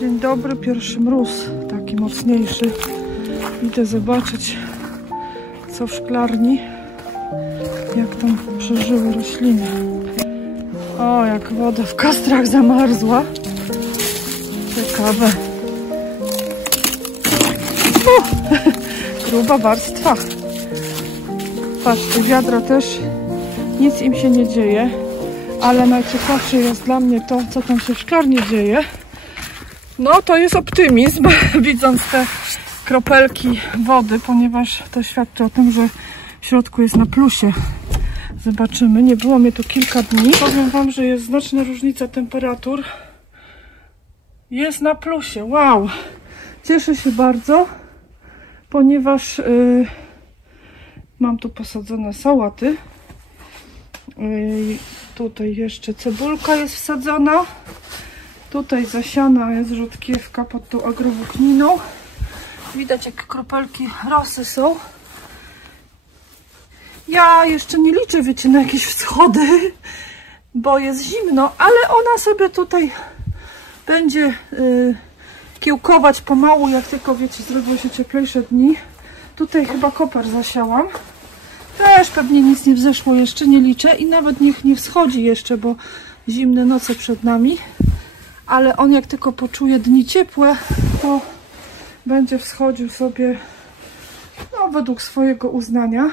Dzień dobry, pierwszy mróz, taki mocniejszy. Idę zobaczyć, co w szklarni, jak tam przeżyły rośliny. O, jak woda w kastrach zamarzła. Ciekawe. Gruba warstwa. Patrzcie, wiadra też, nic im się nie dzieje, ale najciekawsze jest dla mnie to, co tam się w szklarni dzieje. No to jest optymizm, widząc te kropelki wody, ponieważ to świadczy o tym, że w środku jest na plusie. Zobaczymy, nie było mnie tu kilka dni. Powiem wam, że jest znaczna różnica temperatur. Jest na plusie, wow! Cieszę się bardzo, ponieważ mam tu posadzone sałaty. Tutaj jeszcze cebulka jest wsadzona. Tutaj zasiana jest rzodkiewka pod tą agrowłókniną. Widać, jak kropelki rosy są. Ja jeszcze nie liczę, wiecie, na jakieś wschody, bo jest zimno, ale ona sobie tutaj będzie kiełkować pomału, jak tylko, wiecie, zrobią się cieplejsze dni. Tutaj chyba koper zasiałam. Też pewnie nic nie wzeszło jeszcze, nie liczę i nawet niech nie wschodzi jeszcze, bo zimne noce przed nami. Ale on jak tylko poczuje dni ciepłe, to będzie wschodził sobie, no, według swojego uznania.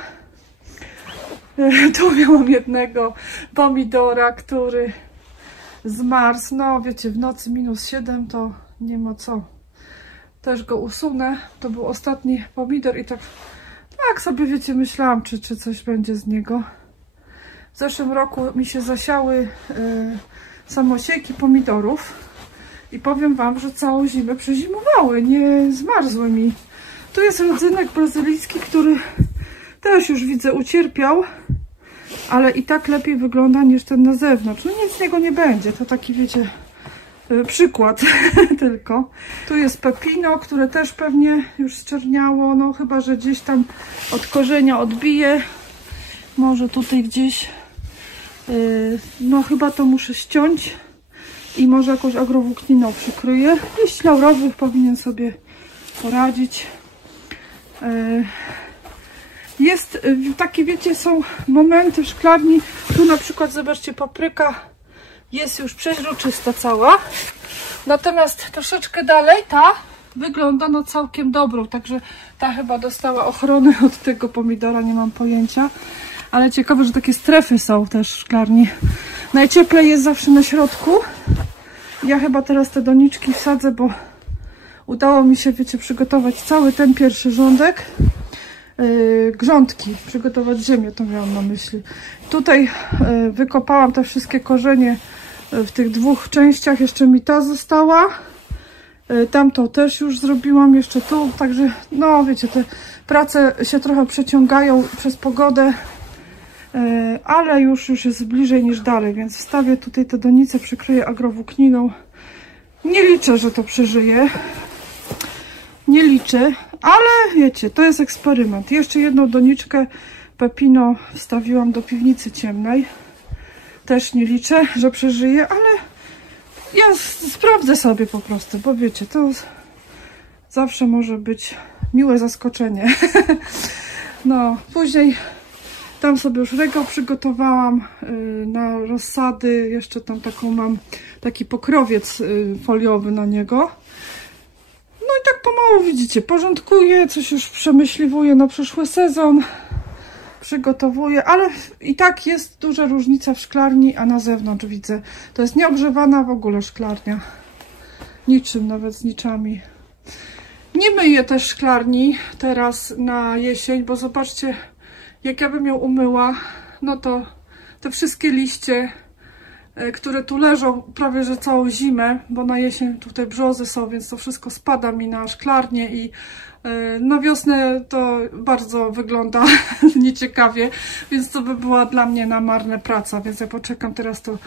Tu miałam jednego pomidora, który zmarzł. No wiecie, w nocy -7 to nie ma co. Też go usunę. To był ostatni pomidor i tak sobie, wiecie, myślałam, czy coś będzie z niego. W zeszłym roku mi się zasiały samosiejki pomidorów i powiem wam, że całą zimę przezimowały, nie zmarzły mi. Tu jest rodzynek brazylijski, który też już widzę ucierpiał, ale i tak lepiej wygląda niż ten na zewnątrz. No nic z niego nie będzie, to taki, wiecie, przykład tylko. Tu jest pepino, które też pewnie już zczerniało, no chyba że gdzieś tam od korzenia odbije. Może tutaj gdzieś, no chyba to muszę ściąć i może jakąś agrowłókniną przykryję. Liść laurowy powinien sobie poradzić. Jest takie, wiecie, są momenty w szklarni. Tu na przykład, zobaczcie, papryka jest już przeźroczysta cała. Natomiast troszeczkę dalej ta wygląda no całkiem dobrą. Także ta chyba dostała ochrony od tego pomidora, nie mam pojęcia. Ale ciekawe, że takie strefy są też w szklarni. Najcieplej jest zawsze na środku. Ja chyba teraz te doniczki wsadzę, bo udało mi się, wiecie, przygotować cały ten pierwszy rządek. Grządki, przygotować ziemię, to miałam na myśli. Tutaj wykopałam te wszystkie korzenie w tych dwóch częściach, jeszcze mi ta została. Tamtą też już zrobiłam, jeszcze tu, także no wiecie, te prace się trochę przeciągają przez pogodę, ale już jest bliżej niż dalej, więc wstawię tutaj te donice, przykryję agrowłókniną. Nie liczę, że to przeżyje. Nie liczę, ale wiecie, to jest eksperyment. Jeszcze jedną doniczkę pepino wstawiłam do piwnicy ciemnej. Też nie liczę, że przeżyje, ale ja sprawdzę sobie po prostu, bo wiecie, to zawsze może być miłe zaskoczenie. No, później tam sobie już regał przygotowałam na rozsady. Jeszcze tam taką mam, taki pokrowiec foliowy na niego. No i tak pomału, widzicie, porządkuję, coś już przemyśliwuję na przyszły sezon, przygotowuję, ale i tak jest duża różnica w szklarni, a na zewnątrz widzę. To jest nieogrzewana w ogóle szklarnia. Niczym, nawet z niczami. Nie myję też szklarni teraz na jesień, bo zobaczcie, jak ja bym ją umyła, no to te wszystkie liście, które tu leżą prawie że całą zimę, bo na jesień tutaj brzozy są, więc to wszystko spada mi na szklarnię i na wiosnę to bardzo wygląda nieciekawie, więc to by była dla mnie na marne praca, więc ja poczekam teraz, to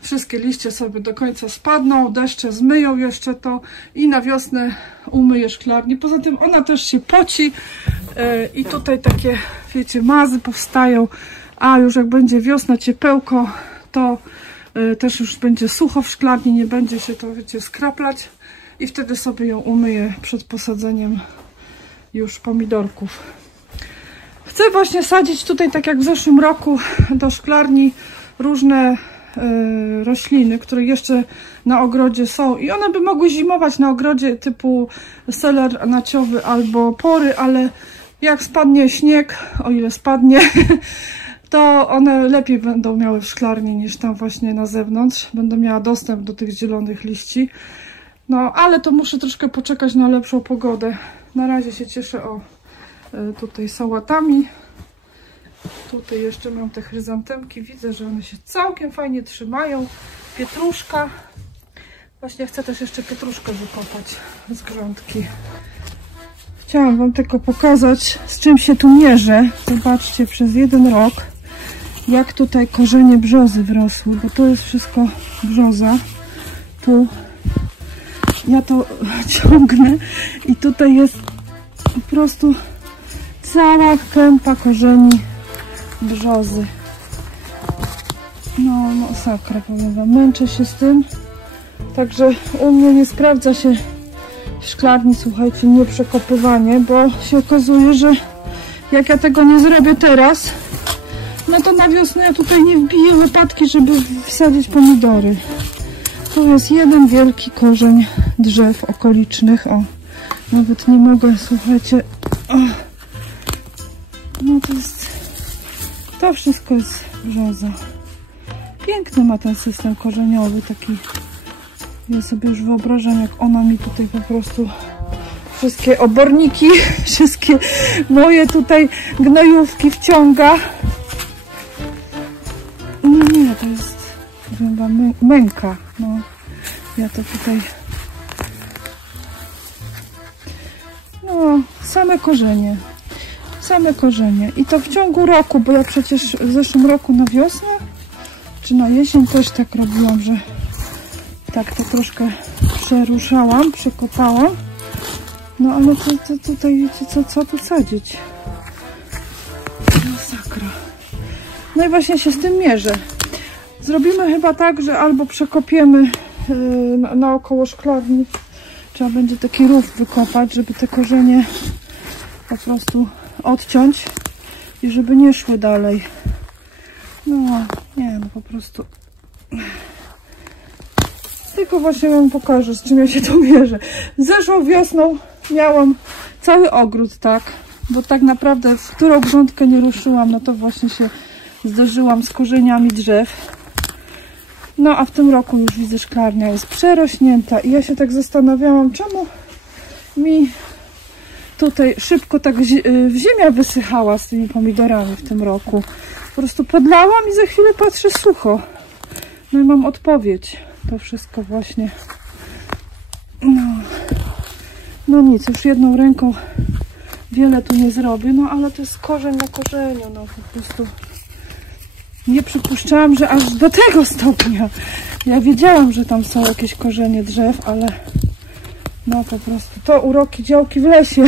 wszystkie liście sobie do końca spadną, deszcze zmyją jeszcze to i na wiosnę umyję szklarnię. Poza tym ona też się poci i tutaj takie, wiecie, mazy powstają, A już jak będzie wiosna, ciepełko, to też już będzie sucho w szklarni, nie będzie się to, wiecie, skraplać i wtedy sobie ją umyję przed posadzeniem już pomidorków. Chcę właśnie sadzić tutaj, tak jak w zeszłym roku, do szklarni różne rośliny, które jeszcze na ogrodzie są i one by mogły zimować na ogrodzie, typu seler naciowy albo pory, ale jak spadnie śnieg, o ile spadnie, to one lepiej będą miały w szklarni niż tam właśnie na zewnątrz. Będę miała dostęp do tych zielonych liści. No, ale to muszę troszkę poczekać na lepszą pogodę. Na razie się cieszę tutaj sałatami. Tutaj jeszcze mam te chryzantemki. Widzę, że one się całkiem fajnie trzymają. Pietruszka. Właśnie chcę też jeszcze pietruszkę wykopać z grządki. Chciałam wam tylko pokazać, z czym się tu mierzę. Zobaczcie, przez 1 rok, jak tutaj korzenie brzozy wrosły, bo to jest wszystko brzoza. Tu ja to ciągnę i tutaj jest po prostu cała kępa korzeni brzozy. No masakra, powiem wam. Męczę się z tym. Także u mnie nie sprawdza się w szklarni, słuchajcie, nieprzekopywanie, bo się okazuje, że jak ja tego nie zrobię teraz, no to na wiosnę ja tutaj nie wbiję łopatki, żeby wsadzić pomidory. Tu jest jeden wielki korzeń drzew okolicznych. O, nawet nie mogę, słuchajcie. O, no to wszystko jest brzoza. Piękny ma ten system korzeniowy, taki. Ja sobie już wyobrażam, jak ona mi tutaj po prostu wszystkie oborniki, wszystkie moje tutaj gnojówki wciąga. Nie, to jest chyba męka. No, ja to tutaj... No, same korzenie. Same korzenie. I to w ciągu roku, bo ja przecież w zeszłym roku na wiosnę, czy na jesień też tak robiłam, że tak to troszkę przeruszałam, przekopałam. No ale to tutaj, wiecie co tu sadzić? Masakra. No i właśnie się z tym mierzę. Zrobimy chyba tak, że albo przekopiemy naokoło szklarni. Trzeba będzie taki rów wykopać, żeby te korzenie po prostu odciąć i żeby nie szły dalej. No, nie, no po prostu... Tylko właśnie wam pokażę, z czym ja się tu mierzę. Zeszłą wiosną miałam cały ogród, tak? Bo tak naprawdę w którą grządkę nie ruszyłam, no to właśnie się zderzyłam z korzeniami drzew. No a w tym roku już widzę, szklarnia jest przerośnięta i ja się tak zastanawiałam, czemu mi tutaj szybko tak ziemia wysychała z tymi pomidorami w tym roku. Po prostu podlałam i za chwilę patrzę, sucho. No i mam odpowiedź. To wszystko właśnie. No nic, już jedną ręką wiele tu nie zrobię, no ale to jest korzeń na korzeniu, no po prostu nie przypuszczałam, że aż do tego stopnia. Ja wiedziałam, że tam są jakieś korzenie drzew, ale no po prostu to uroki działki w lesie.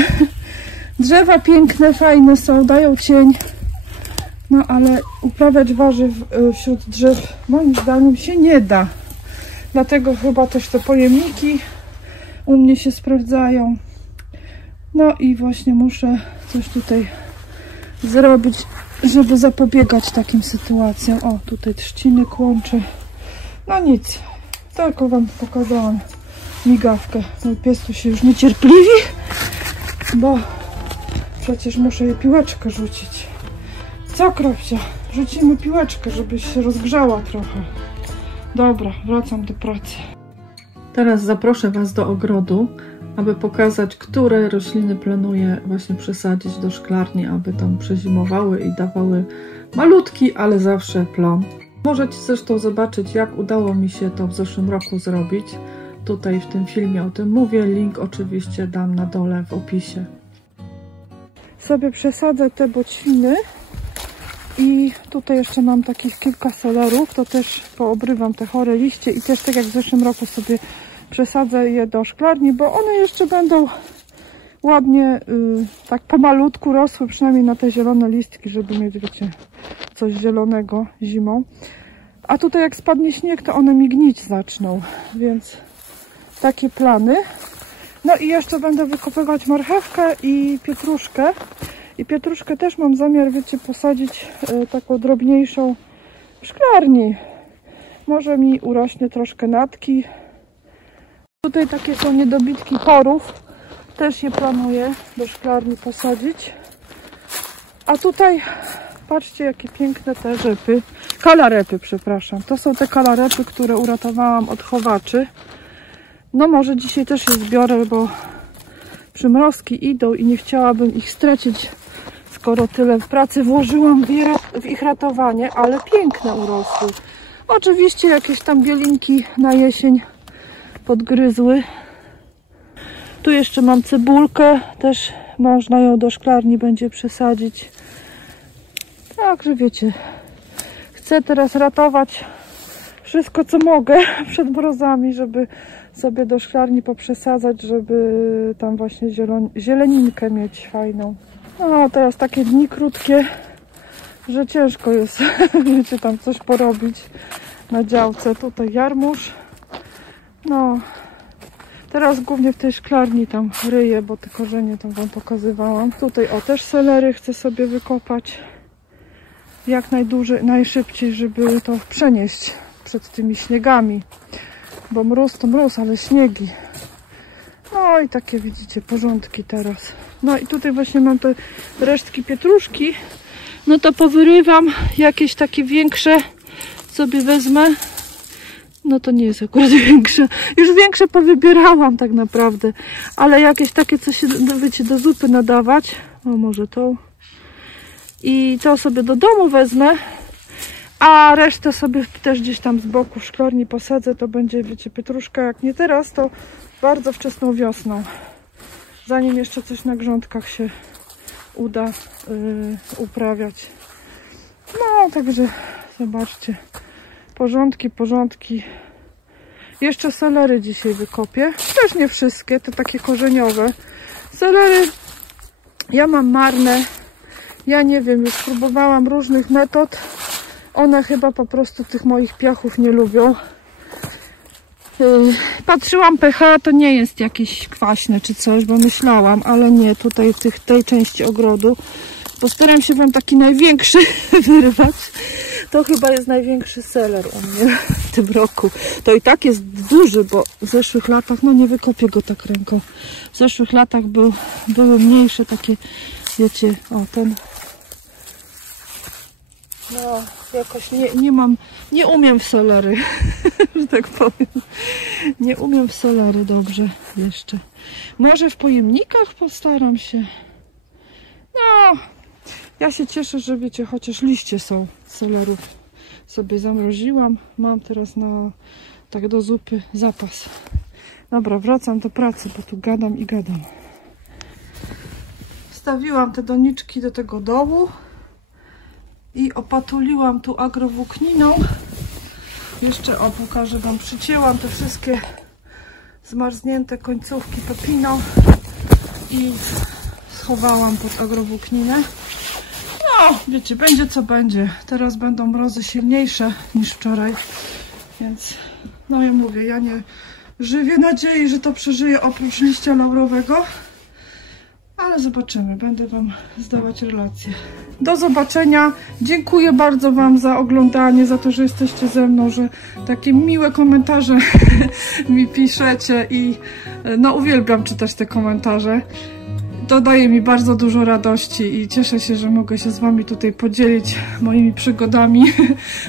Drzewa piękne, fajne są, dają cień, no ale uprawiać warzyw wśród drzew moim zdaniem się nie da. Dlatego chyba też te pojemniki u mnie się sprawdzają. No i właśnie muszę coś tutaj zrobić, żeby zapobiegać takim sytuacjom. O, tutaj trzciny kłączy. No nic, tylko wam pokazałam migawkę. Mój pies tu się już niecierpliwi, bo przecież muszę jej piłeczkę rzucić. Co, Krowcia? Rzucimy piłeczkę, żebyś się rozgrzała trochę. Dobra, wracam do pracy. Teraz zaproszę was do ogrodu, aby pokazać, które rośliny planuję właśnie przesadzić do szklarni, aby tam przezimowały i dawały malutki, ale zawsze plon. Możecie zresztą zobaczyć, jak udało mi się to w zeszłym roku zrobić. Tutaj w tym filmie o tym mówię. Link oczywiście dam na dole w opisie. Sobie przesadzę te bociny i tutaj jeszcze mam takich kilka selerów. To też poobrywam te chore liście i też tak jak w zeszłym roku sobie przesadzę je do szklarni, bo one jeszcze będą ładnie tak pomalutku rosły, przynajmniej na te zielone listki, żeby mieć, wiecie, coś zielonego zimą. A tutaj jak spadnie śnieg, to one mi gnić zaczną, więc takie plany. No i jeszcze będę wykopywać marchewkę i pietruszkę. I pietruszkę też mam zamiar, wiecie, posadzić taką drobniejszą w szklarni. Może mi urośnie troszkę natki. Tutaj takie są niedobitki porów. Też je planuję do szklarni posadzić. A tutaj patrzcie, jakie piękne te rzepy. Kalarepy, przepraszam. To są te kalarepy, które uratowałam od chowaczy. No może dzisiaj też je zbiorę, bo przymrozki idą i nie chciałabym ich stracić, skoro tyle pracy włożyłam w ich ratowanie, ale piękne urosły. Oczywiście jakieś tam bielinki na jesień podgryzły. Tu jeszcze mam cebulkę, też można ją do szklarni będzie przesadzić. Także wiecie, chcę teraz ratować wszystko, co mogę przed mrozami, żeby sobie do szklarni poprzesadzać, żeby tam właśnie zieleninkę mieć fajną. No a teraz takie dni krótkie, że ciężko jest, wiecie, tam coś porobić na działce. Tutaj jarmuż. No, teraz głównie w tej szklarni tam ryję, bo te korzenie tam wam pokazywałam. Tutaj o, też selery chcę sobie wykopać jak najszybciej, żeby to przenieść przed tymi śniegami. Bo mróz to mróz, ale śniegi. No i takie widzicie porządki teraz. No i tutaj właśnie mam te resztki pietruszki. No to powyrywam jakieś takie większe sobie wezmę. No to nie jest akurat większe. Już większe powybierałam tak naprawdę. Ale jakieś takie, co się, wiecie, do zupy nadawać. O, może to. I to sobie do domu wezmę. A resztę sobie też gdzieś tam z boku w szklarni posadzę. To będzie, wiecie, pietruszka. Jak nie teraz, to bardzo wczesną wiosną. Zanim jeszcze coś na grządkach się uda uprawiać. No, także zobaczcie. Porządki. Jeszcze selery dzisiaj wykopię. Też nie wszystkie, te takie korzeniowe. Selery ja mam marne. Ja nie wiem, już próbowałam różnych metod. One chyba po prostu tych moich piachów nie lubią. Patrzyłam pH, to nie jest jakieś kwaśne czy coś, bo myślałam, ale nie, tutaj w tej części ogrodu. Postaram się wam taki największy wyrwać. To chyba jest największy seler u mnie w tym roku. To i tak jest duży, bo w zeszłych latach, no nie wykopię go tak ręką. W zeszłych latach były mniejsze takie, wiecie, o ten. No, jakoś nie umiem w solery, że tak powiem. Nie umiem w solery dobrze jeszcze. Może w pojemnikach postaram się. No, ja się cieszę, że wiecie, chociaż liście są solerów. Sobie zamroziłam. Mam teraz tak do zupy zapas. Dobra, wracam do pracy, bo tu gadam i gadam. Wstawiłam te doniczki do tego dołu. I opatuliłam tu agrowłókniną. Jeszcze pokażę wam, przycięłam te wszystkie zmarznięte końcówki pepiną i schowałam pod agrowłókninę. No, wiecie, będzie co będzie. Teraz będą mrozy silniejsze niż wczoraj, więc no ja mówię, ja nie żywię nadziei, że to przeżyję oprócz liścia laurowego. Ale zobaczymy, będę wam zdawać relacje. Do zobaczenia. Dziękuję bardzo wam za oglądanie, za to, że jesteście ze mną, że takie miłe komentarze mi piszecie i no uwielbiam czytać te komentarze. To daje mi bardzo dużo radości i cieszę się, że mogę się z wami tutaj podzielić moimi przygodami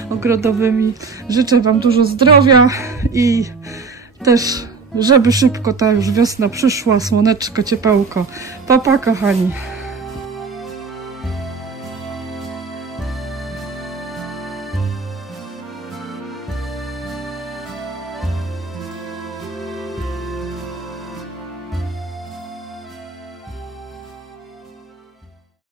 ogrodowymi. Życzę wam dużo zdrowia i też żeby szybko ta już wiosna przyszła, słoneczko, ciepełko. Pa, pa, kochani.